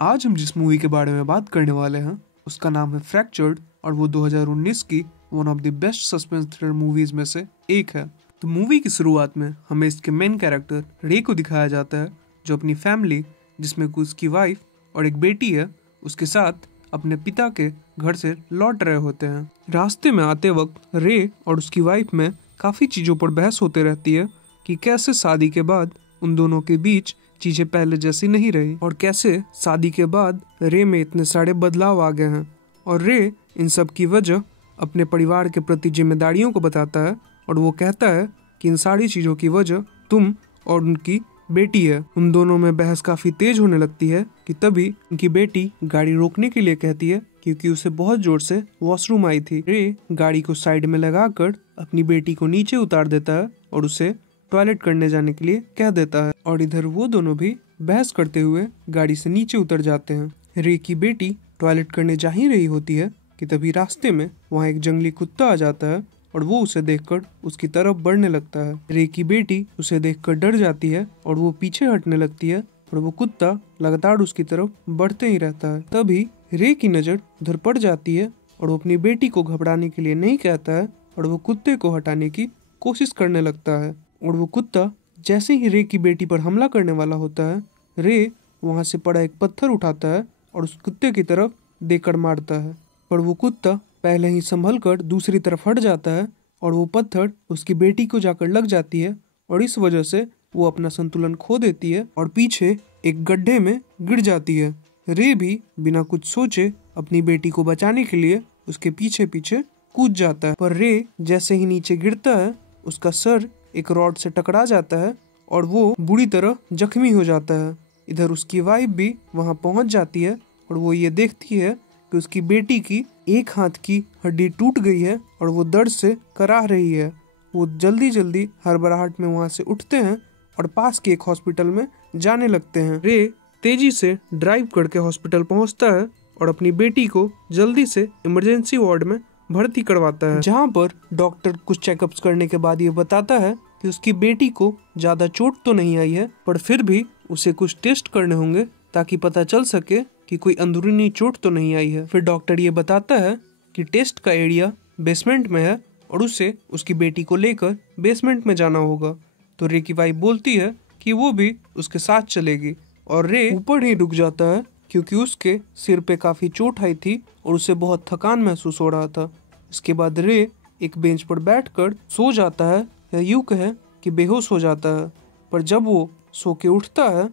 आज हम जिस मूवी के बारे में बात करने वाले हैं उसका नाम है फ्रैक्चर्ड और वो 2019 की one of the best suspense thriller movies में से एक है। तो मूवी की शुरुआत में हमें इसके मेन कैरेक्टर रे को दिखाया जाता है जो अपनी फैमिली जिसमें उसकी वाइफ और एक बेटी है उसके साथ अपने पिता के घर से लौट रहे होते हैं। रास्ते में आते वक्त रे और उसकी वाइफ में काफ़ी चीज़ों पर बहस होते रहती है कि कैसे शादी के बाद उन दोनों के बीच चीज़ें पहले जैसी नहीं रही और कैसे शादी के बाद रे में इतने सारे बदलाव आ गए हैं। और रे इन सब की वजह अपने परिवार के प्रति जिम्मेदारियों को बताता है और वो कहता है कि इन सारी चीज़ों की वजह तुम और उनकी बेटी है। उन दोनों में बहस काफ़ी तेज होने लगती है कि तभी उनकी बेटी गाड़ी रोकने के लिए कहती है क्योंकि उसे बहुत जोर से वॉशरूम आई थी। रे गाड़ी को साइड में लगाकर अपनी बेटी को नीचे उतार देता है और उसे टॉयलेट करने जाने के लिए कह देता है और इधर वो दोनों भी बहस करते हुए गाड़ी से नीचे उतर जाते हैं। रे की बेटी टॉयलेट करने जा ही रही होती है कि तभी रास्ते में वहाँ एक जंगली कुत्ता आ जाता है और वो उसे देखकर उसकी तरफ बढ़ने लगता है। रे की बेटी उसे देखकर डर जाती है और वो पीछे हटने लगती है और वो कुत्ता लगातार उसकी तरफ बढ़ते ही रहता है। तभी रे की नज़र उधर पड़ जाती है और वो अपनी बेटी को घबराने के लिए नहीं कहता है और वो कुत्ते को हटाने की कोशिश करने लगता है। और वो कुत्ता जैसे ही रे की बेटी पर हमला करने वाला होता है रे वहाँ से पड़ा एक पत्थर उठाता है और उस कुत्ते की तरफ देकर मारता है। पर वो कुत्ता पहले ही संभल कर दूसरी तरफ हट जाता है और वो पत्थर उसकी बेटी को जाकर लग जाती है और इस वजह से वो अपना संतुलन खो देती है और पीछे एक गड्ढे में गिर जाती है। रे भी बिना कुछ सोचे अपनी बेटी को बचाने के लिए उसके पीछे पीछे कूद जाता है। पर रे जैसे ही नीचे गिरता है उसका सर एक रॉड से टकरा जाता है और वो बुरी तरह जख्मी हो जाता है। इधर उसकी वाइफ भी वहां पहुंच जाती है और वो ये देखती है कि उसकी बेटी की एक हाथ की हड्डी टूट गई है और वो दर्द से कराह रही है। वो जल्दी जल्दी हड़बड़ाहट में वहां से उठते हैं और पास के एक हॉस्पिटल में जाने लगते हैं। रे तेजी से ड्राइव करके हॉस्पिटल पहुंचता है और अपनी बेटी को जल्दी से इमरजेंसी वार्ड में भर्ती करवाता है, जहां पर डॉक्टर कुछ चेकअप्स करने के बाद ये बताता है कि उसकी बेटी को ज्यादा चोट तो नहीं आई है पर फिर भी उसे कुछ टेस्ट करने होंगे ताकि पता चल सके कि कोई अंदरूनी चोट तो नहीं आई है। फिर डॉक्टर ये बताता है कि टेस्ट का एरिया बेसमेंट में है और उसे उसकी बेटी को लेकर बेसमेंट में जाना होगा। तो रे की वाइफ बोलती है कि वो भी उसके साथ चलेगी और रे ऊपर ही रुक जाता है क्योंकि उसके सिर पे काफी चोट आई थी और उसे बहुत थकान महसूस हो रहा था। इसके बाद रे एक बेंच पर बैठकर सो जाता है या यूं कहे कि बेहोश हो जाता है। पर जब वो सो के उठता है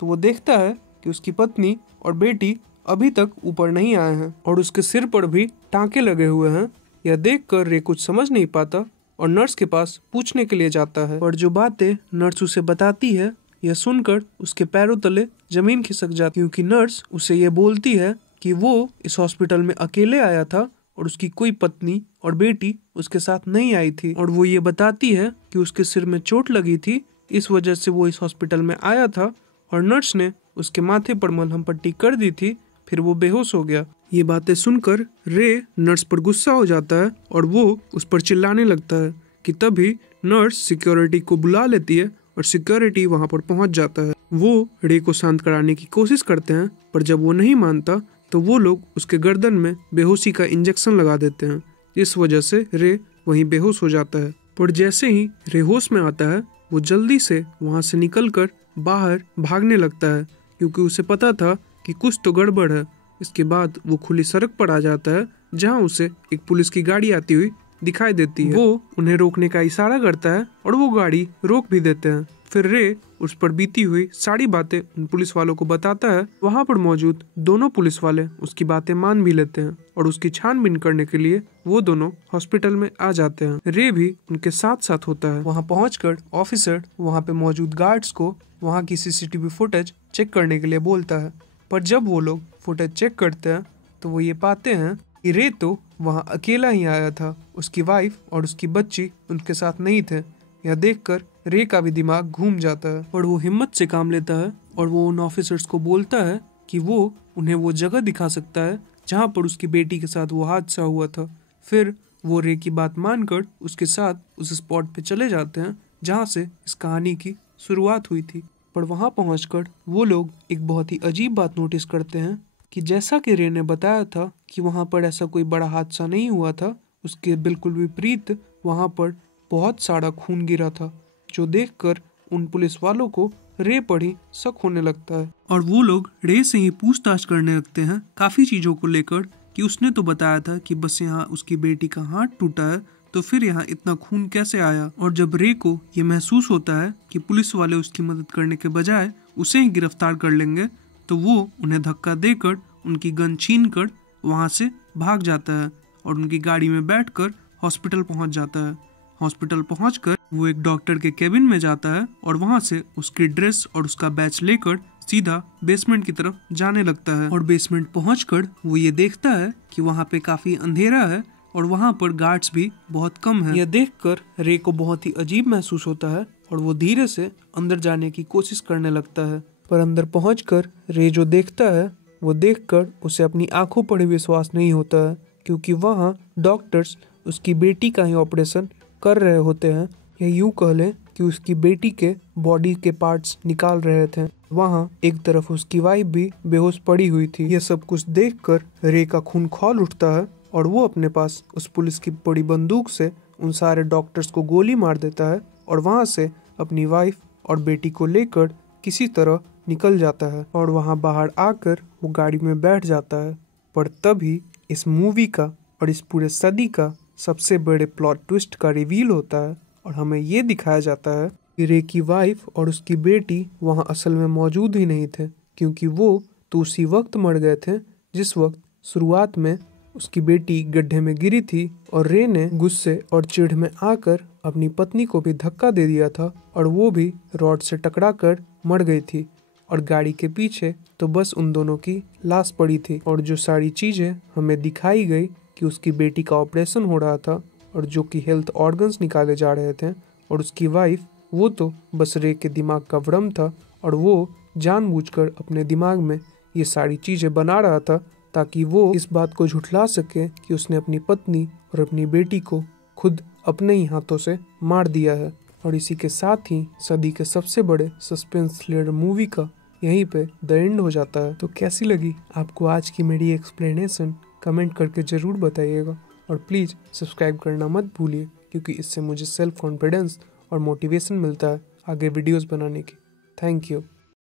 तो वो देखता है कि उसकी पत्नी और बेटी अभी तक ऊपर नहीं आए हैं और उसके सिर पर भी टांके लगे हुए हैं। यह देखकर रे कुछ समझ नहीं पाता और नर्स के पास पूछने के लिए जाता है और जो बातें नर्स उसे बताती है यह सुनकर उसके पैरों तले जमीन खिसक जाती है क्योंकि नर्स उसे ये बोलती है कि वो इस हॉस्पिटल में अकेले आया था और उसकी कोई पत्नी और बेटी उसके साथ नहीं आई थी। और वो ये बताती है कि उसके सिर में चोट लगी थी इस वजह से वो इस हॉस्पिटल में आया था और नर्स ने उसके माथे पर मलहम पट्टी कर दी थी फिर वो बेहोश हो गया। ये बातें सुनकर रे नर्स पर गुस्सा हो जाता है और वो उस पर चिल्लाने लगता है कि तभी नर्स सिक्योरिटी को बुला लेती है और सिक्योरिटी वहां पर पहुंच जाता है। वो रे को शांत कराने की कोशिश करते हैं पर जब वो नहीं मानता तो वो लोग उसके गर्दन में बेहोशी का इंजेक्शन लगा देते हैं इस वजह से रे वहीं बेहोश हो जाता है। पर जैसे ही रे होश में आता है वो जल्दी से वहां से निकलकर बाहर भागने लगता है क्योंकि उसे पता था कि कुछ तो गड़बड़ है। इसके बाद वो खुली सड़क पर आ जाता है जहां उसे एक पुलिस की गाड़ी आती हुई दिखाई देती है। वो उन्हें रोकने का इशारा करता है और वो गाड़ी रोक भी देते हैं। फिर रे उस पर बीती हुई सारी बातें उन पुलिस वालों को बताता है। वहाँ पर मौजूद दोनों पुलिस वाले उसकी बातें मान भी लेते हैं और उसकी छानबीन करने के लिए वो दोनों हॉस्पिटल में आ जाते हैं। रे भी उनके साथ साथ होता है। वहाँ पहुंचकर ऑफिसर वहाँ पे मौजूद गार्ड्स को वहाँ की सीसीटीवी फुटेज चेक करने के लिए बोलता है। पर जब वो लोग फुटेज चेक करते हैं तो वो ये पाते हैं कि रे तो वहाँ अकेला ही आया था, उसकी वाइफ और उसकी बच्ची उनके साथ नहीं थे। यह देखकर रे का भी दिमाग घूम जाता है और वो हिम्मत से काम लेता है और वो उन ऑफिसर्स को बोलता है कि वो उन्हें वो जगह दिखा सकता है जहाँ पर उसकी बेटी के साथ वो हादसा हुआ था। फिर वो रे की बात मानकर उसके साथ उस स्पॉट पे चले जाते हैं जहाँ से इस कहानी की शुरुआत हुई थी। पर वहाँ पहुंचकर वो लोग एक बहुत ही अजीब बात नोटिस करते हैं कि जैसा कि रे ने बताया था कि वहाँ पर ऐसा कोई बड़ा हादसा नहीं हुआ था, उसके बिल्कुल विपरीत वहाँ पर बहुत सारा खून गिरा था, जो देखकर उन पुलिस वालों को रे पर ही शक होने लगता है और वो लोग रे से ही पूछताछ करने लगते हैं काफी चीजों को लेकर कि उसने तो बताया था कि बस यहाँ उसकी बेटी का हाथ टूटा है, तो फिर यहाँ इतना खून कैसे आया। और जब रे को ये महसूस होता है कि पुलिस वाले उसकी मदद करने के बजाय उसे ही गिरफ्तार कर लेंगे, तो वो उन्हें धक्का देकर उनकी गन छीन कर वहाँ से भाग जाता है और उनकी गाड़ी में बैठकर हॉस्पिटल पहुँच जाता है। हॉस्पिटल पहुंचकर वो एक डॉक्टर के केबिन में जाता है और वहां से उसकी ड्रेस और उसका बैच लेकर सीधा बेसमेंट की तरफ जाने लगता है। और बेसमेंट पहुंचकर वो ये देखता है कि वहां पे काफी अंधेरा है और वहां पर गार्ड्स भी बहुत कम हैं। यह देखकर रे को बहुत ही अजीब महसूस होता है और वो धीरे से अंदर जाने की कोशिश करने लगता है, पर अंदर पहुंचकर रे जो देखता है वो देखकर उसे अपनी आंखों पर ही विश्वास नहीं होता है, क्योंकि वहाँ डॉक्टर्स उसकी बेटी का ही ऑपरेशन कर रहे होते हैं, या यूं कह लें कि उसकी बेटी के बॉडी के पार्ट्स निकाल रहे थे। वहाँ एक तरफ उसकी वाइफ भी बेहोश पड़ी हुई थी। यह सब कुछ देखकर रे का खून खौल उठता है और वो अपने पास उस पुलिस की बड़ी बंदूक से उन सारे डॉक्टर्स को गोली मार देता है और वहाँ से अपनी वाइफ और बेटी को लेकर किसी तरह निकल जाता है और वहाँ बाहर आकर वो गाड़ी में बैठ जाता है। पर तभी इस मूवी का और इस पूरे सदी का सबसे बड़े प्लॉट ट्विस्ट का रिवील होता है और हमें ये दिखाया जाता है कि रे की वाइफ और उसकी बेटी वहाँ असल में मौजूद ही नहीं थे, क्योंकि वो तो उसी वक्त मर गए थे जिस वक्त शुरुआत में उसकी बेटी गड्ढे में गिरी थी और रे ने गुस्से और चिढ़ में आकर अपनी पत्नी को भी धक्का दे दिया था और वो भी रॉड से टकरा कर मर गई थी। और गाड़ी के पीछे तो बस उन दोनों की लाश पड़ी थी और जो सारी चीजें हमें दिखाई गई कि उसकी बेटी का ऑपरेशन हो रहा था और जो कि हेल्थ ऑर्गन्स निकाले जा रहे थे, और उसकी वाइफ वो तो बस रे के दिमाग का भ्रम था और वो जानबूझकर अपने दिमाग में ये सारी चीजें बना रहा था ताकि वो इस बात को झुठला सके कि उसने अपनी पत्नी और अपनी बेटी को खुद अपने ही हाथों से मार दिया है। और इसी के साथ ही सदी के सबसे बड़े सस्पेंस थ्रिलर मूवी का यहीं पे द एंड हो जाता है। तो कैसी लगी आपको आज की मेरी एक्सप्लेनेशन, कमेंट करके ज़रूर बताइएगा और प्लीज़ सब्सक्राइब करना मत भूलिए, क्योंकि इससे मुझे सेल्फ कॉन्फिडेंस और मोटिवेशन मिलता है आगे वीडियोस बनाने की। Thank you.